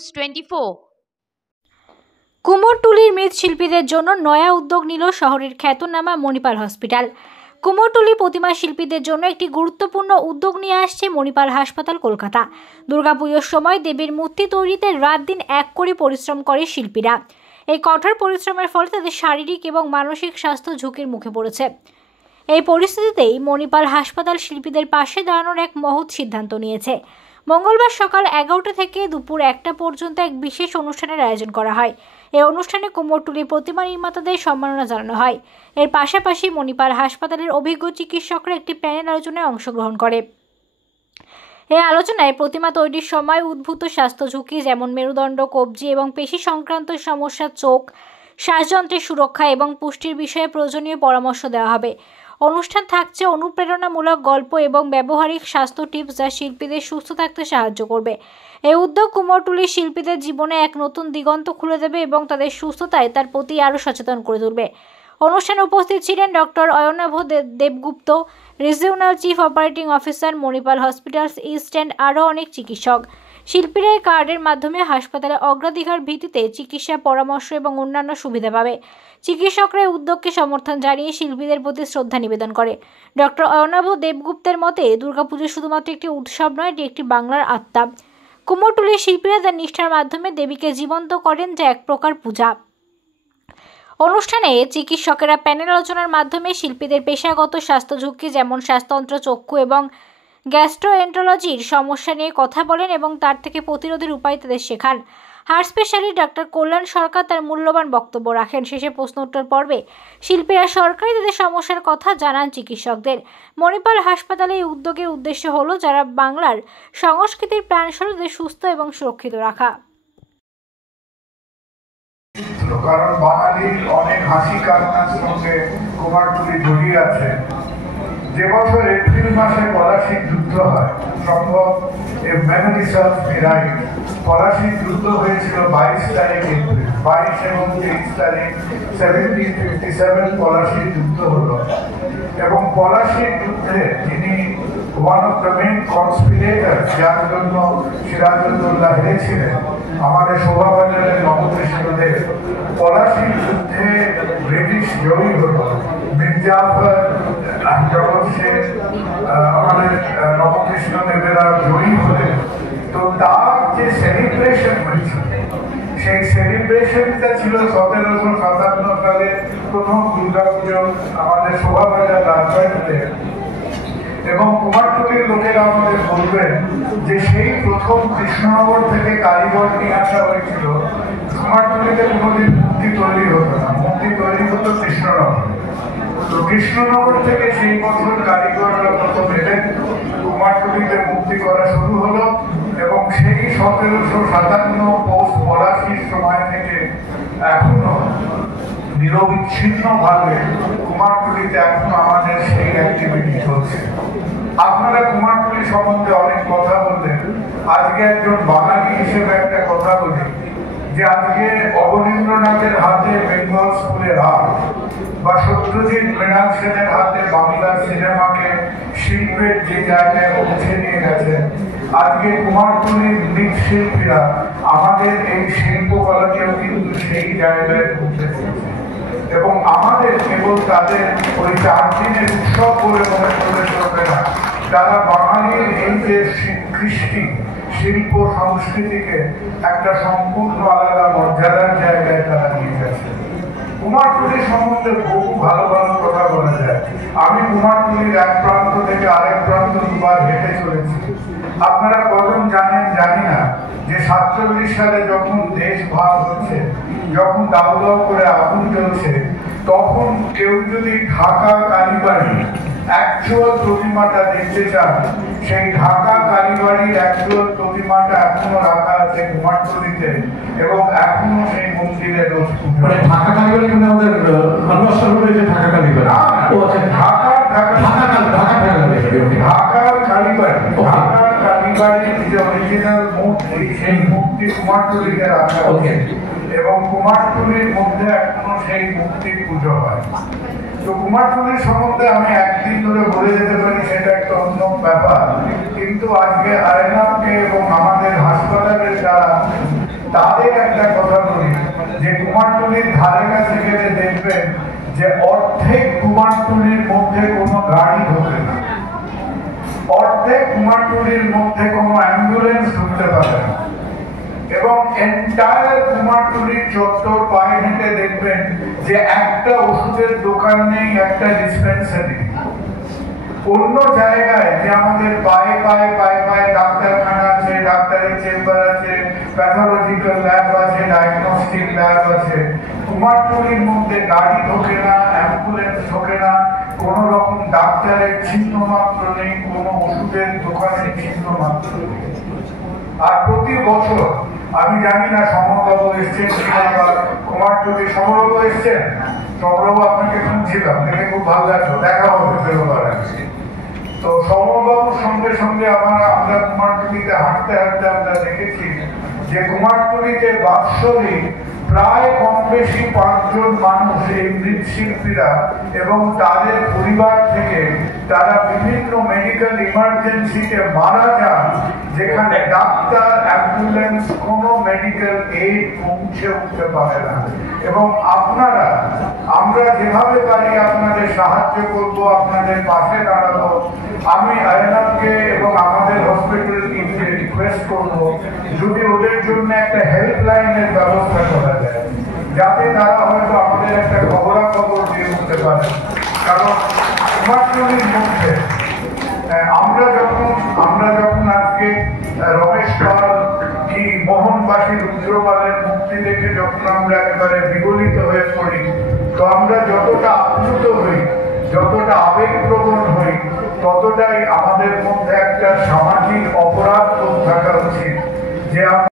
News 24। কুমোরটুলির মৃৎশিল্পীদের জন্য নয়া উদ্যোগ নিল শহরের খ্যাতনামা মণিপাল হসপিটাল। কুমোরটুলি প্রতিমা শিল্পীদের জন্য একটি গুরুত্বপূর্ণ উদ্যোগ নিয়ে আসছে মণিপাল হাসপাতাল, কলকাতা। দুর্গাপুজোর সময় দেবীর মূর্তি তৈরিতে রাত দিন এক করে পরিশ্রম করে শিল্পীরা। এই কঠোর পরিশ্রমের ফলে তাদের শারীরিক এবং মানসিক স্বাস্থ্য ঝুঁকির মুখে পড়েছে। এই পরিস্থিতিতেই মণিপাল হাসপাতাল শিল্পীদের পাশে দাঁড়ানোর এক মহৎ সিদ্ধান্ত নিয়েছে। মঙ্গলবার সকাল 11টা থেকে দুপুর 1টা পর্যন্ত এক বিশেষ অনুষ্ঠানের আয়োজন করা হয়। এই অনুষ্ঠানে কুমোরটুলি প্রতিমা নির্মাতাদের সম্মাননা জানানো হয়। এর পাশাপাশি মণিপাল হাসপাতালের অভিজ্ঞ চিকিৎসকরা একটি প্যানেল আলোচনায় অংশগ্রহণ করে। এই আলোচনায় প্রতিমা তৈরির সময় উদ্ভূত স্বাস্থ্য ঝুঁকি যেমন মেরুদণ্ড, কবজি এবং পেশি সংক্রান্ত সমস্যা, চোখ, শ্বাসযন্ত্রের সুরক্ষা এবং পুষ্টির বিষয়ে প্রয়োজনীয় পরামর্শ দেওয়া হবে। অনুষ্ঠান থাকছে অনুপ্রেরণামূলক গল্প এবং ব্যবহারিক স্বাস্থ্য টিপস, যা শিল্পীদের সুস্থ থাকতে সাহায্য করবে। এই উদ্যোগ কুমোরটুলির শিল্পীদের জীবনে এক নতুন দিগন্ত খুলে দেবে এবং তাদের সুস্থতায় তার প্রতি আরও সচেতন করে তুলবে। অনুষ্ঠানে উপস্থিত ছিলেন doctor Ayanabh Debgupta, regional chief operating officer, Manipal hospitals east and আরও অনেক চিকিৎসক। শিল্পীরা এই কার্ডের মাধ্যমে হাসপাতালে অগ্রাধিকার ভিত্তিতে চিকিৎসা পরামর্শ এবং অন্যান্য সুবিধা পাবে। চিকিৎসকরা এই উদ্যোগকে সমর্থন জানিয়ে শিল্পীদের প্রতি শ্রদ্ধা নিবেদন করে। ডক্টর অয়নাভ দেবগুপ্তের মতে, দুর্গাপুজো শুধুমাত্র একটি উৎসব নয়, এটি একটি বাংলার আত্মা। কুমোরটুলির শিল্পীরা তার নিষ্ঠার মাধ্যমে দেবীকে জীবন্ত করেন, যা এক প্রকার পূজা। অনুষ্ঠানে চিকিৎসকেরা প্যানেল আলোচনার মাধ্যমে শিল্পীদের পেশাগত স্বাস্থ্য ঝুঁকি যেমন শ্বাসতন্ত্র, চক্ষু এবং গ্যাস্ট্রোএন্টারোলজির সমস্যা নিয়ে কথা বলেন এবং তার থেকে প্রতিরোধের উপায় তাদের শেখান। হার্ট স্পেশালিস্ট ডাক্তার কল্যাণ সরকার তার মূল্যবান বক্তব্য রাখেন। শেষে প্রশ্ন উত্তর পর্বে শিল্পীরা সরকারি তাদের সমস্যার কথা জানান চিকিৎসকদের। মণিপাল হাসপাতালে এই উদ্যোগের উদ্দেশ্য হলো যারা বাংলার সংস্কৃতির প্রাণস্বরূপদের সুস্থ এবং সুরক্ষিত রাখা। কারণ বাঙালির অনেক হাসি কান্নার সঙ্গে কুমারটুলি জড়িয়ে আছে। যে বছর এপ্রিল মাসে পলাশীর যুদ্ধ হয়, সম্ভব মেমোরি সার্ভস মি রাইট, পলাশীর যুদ্ধ হয়েছিল 22 তারিখ এপ্রিল। 22 এবং 23 তারিখ 1757 পলাশীর যুদ্ধ হলো। এবং পলাশীর যুদ্ধে যিনি one of the main conspirator, যার জন্য সিরাজউদ্দৌলা হেরেছিলেন, আমাদের শোভাবাজারের নবকৃষ্ণদেব, পলাশীর যুদ্ধে ব্রিটিশ জয়ী হলো। মির্জাফর, জগৎ শেখ, আমাদের নবকৃষ্ণদেবেরা জয়ী হলেন। তো তার যে সেলিব্রেশন হয়েছিল, সেই সেলিব্রেশনটা ছিল 1757 সালে প্রথম দুর্গাপুজো আমাদের শোভাবাজার রাজবাড়িতে। এবং কুমারটুলির লোকেরা আমাদের বলবেন যে সেই প্রথম কৃষ্ণনগর থেকে কারিগর নিয়ে আসা হয়েছিল। কুমারটুলিতে কোনোদিন মূর্তি তৈরি হতো না, মূর্তি তৈরি হতো কৃষ্ণনগর। তো কৃষ্ণনগর থেকে সেই বছর কারিগররা প্রথম এলেন, কুমারটুলিতে মূর্তি করা শুরু হলো। এবং সেই 1757 পৌষ পলাশীর সময় থেকে এখনো নিরবিচ্ছিন্নভাবে কুমারটুলিতে এখনো আমাদের সেই অ্যাক্টিভিটি চলছে। আপনারা কুমারটুলি সম্বন্ধে অনেক কথা বললেন। আজকে একজন বাঙালি হিসেবে একটা কথা বলি যে আজকে অবনীন্দ্রনাথের হাতে বেঙ্গল স্কুলের হাত, বা সত্যজিৎ মৃণাল সেনের হাতে বাংলার সিনেমাকে শিল্পের যে জায়গায় পৌঁছে নিয়ে গেছেন, আজকে কুমারটুলির মৃৎশিল্পীরা আমাদের এই শিল্পকলাকেও কিন্তু সেই জায়গায় পৌঁছে দিয়েছে। এবং আমাদের কেবল তাদের ওই 4 দিনের উৎসব করে মনে করলে চলবে না, তারা বাঙালির এই যে কৃষ্টি, শিল্প, সংস্কৃতিকে একটা সম্পূর্ণ আলাদা মর্যাদার জায়গায় তারা নিয়ে গেছে। কুমারটুলি সম্বন্ধে বহু ভালো ভালো কথা বলা যায়। আমি কুমারটুলির এক প্রান্ত থেকে আরেক প্রান্ত দুবার হেঁটে চলেছি। আপনারা কজন জানেন জানি না যে 47 সালে যখন দেশ ভাগ হচ্ছে, যখন দাউ দাউ করে আগুন জ্বলছে, তখন কেউ যদি ঢাকা কালীবাড়ি অ্যাকচুয়াল প্রতিমাটা দেখতে চান, সেই ঢাকা কালীবাড়ির অ্যাকচুয়াল প্রতিমাটা এখনো রাখা আছে কুমারটুলিতে এবং এখনো সেই মন্দিরে রোজ পুজো। ঢাকা কালীবাড়ি মানে আমাদের ঢাকা কালীবাড়ি, ঢাকার কালীবাড়ির যে অরিজিনাল মূর্তি, সেই মূর্তি কুমারটুলিতে রাখা আছে এবং কুমারটুলির মধ্যে এখনো সেই মূর্তির পুজো হয়। তো কুমারটুলির সম্বন্ধে আমি একদিন ধরে বলে যেতে পারি, সেটা একটা অন্য ব্যাপার। কিন্তু আজকে আয়নাকে এবং আমাদের হাসপাতালের যারা কুমারটুলির ধারে কাছে গেলে দেখবেন যে অর্ধেক কুমারটুলির মধ্যে কোনো গাড়ি ঢোকে না, অর্ধেক কুমারটুলির মধ্যে কোনো অ্যাম্বুলেন্স ঢুকতে পারে না, এবং এন্টায়ার কুমারটুলির চত্বর পায়ে হেঁটে দেখবেন যে একটা ওষুধের দোকান নেই, একটা ডিসপেন্সারি। অন্য জায়গায় যে আমাদের পায়ে পায়ে পায়ে পায়ে ডাক্তারখানা আছে, ডাক্তারের চেম্বার আছে, প্যাথোলজিক্যাল ল্যাব আছে, ডায়াগনস্টিক ল্যাব আছে, কুমারটুলির মধ্যে গাড়ি ঢোকে না, অ্যাম্বুলেন্স ঢোকে না, কোন রকম ডাক্তারের চিহ্ন মাত্র নেই, কোনো ওষুধের দোকানের চিহ্ন মাত্র নেই। আর প্রতি বছর আমি জানি না সমরবাবু এসছেন কিনা, বা কুমারটুলি সমরবাবু এসছেন, সমরবাবু আপনাকে শুনছিলাম, দেখে খুব ভালো লাগলো, দেখা হবে বেরোবার আগে। তো সমরবাবুর সঙ্গে সঙ্গে আমরা কুমারটুলিতে হাঁটতে হাঁটতে আমরা দেখেছি যে কুমারটুলিতে বাৎসরিক প্রায় কম বেশি 5 জন মানুষ এই মৃৎশিল্পীরা এবং তাদের পরিবার থেকে তারা বিভিন্ন মেডিকেল ইমার্জেন্সিতে মারা যান, যেখানে ডাক্তার, অ্যাম্বুলেন্স, কোনো মেডিকেল এইড পৌঁছে উঠতে পারে না। এবং আমরা যেভাবে পারি আপনাদের সাহায্য করব, আপনাদের পাশে দাঁড়াবো। আমি আয়নাকে এবং আমাদের হসপিটাল টিমকে রিকোয়েস্ট করব যদি ওদের জন্য একটা হেল্পলাইনের ব্যবস্থা করা যায়, যাতে তারা হয়তো আমাদের একটা খবরাখবর দিয়ে উঠতে পারে। কারণ কুমারটুলির মধ্যে আমরা যখন আজকে রমেশ পাল কি মোহনবাসী রুদ্রপালের মুক্তি দেখে যখন আমরা একেবারে বিগলিত হয়ে পড়ি, তো আমরা যতটা আপ্লুত হই, যতটা আবেগপ্রবণ হই,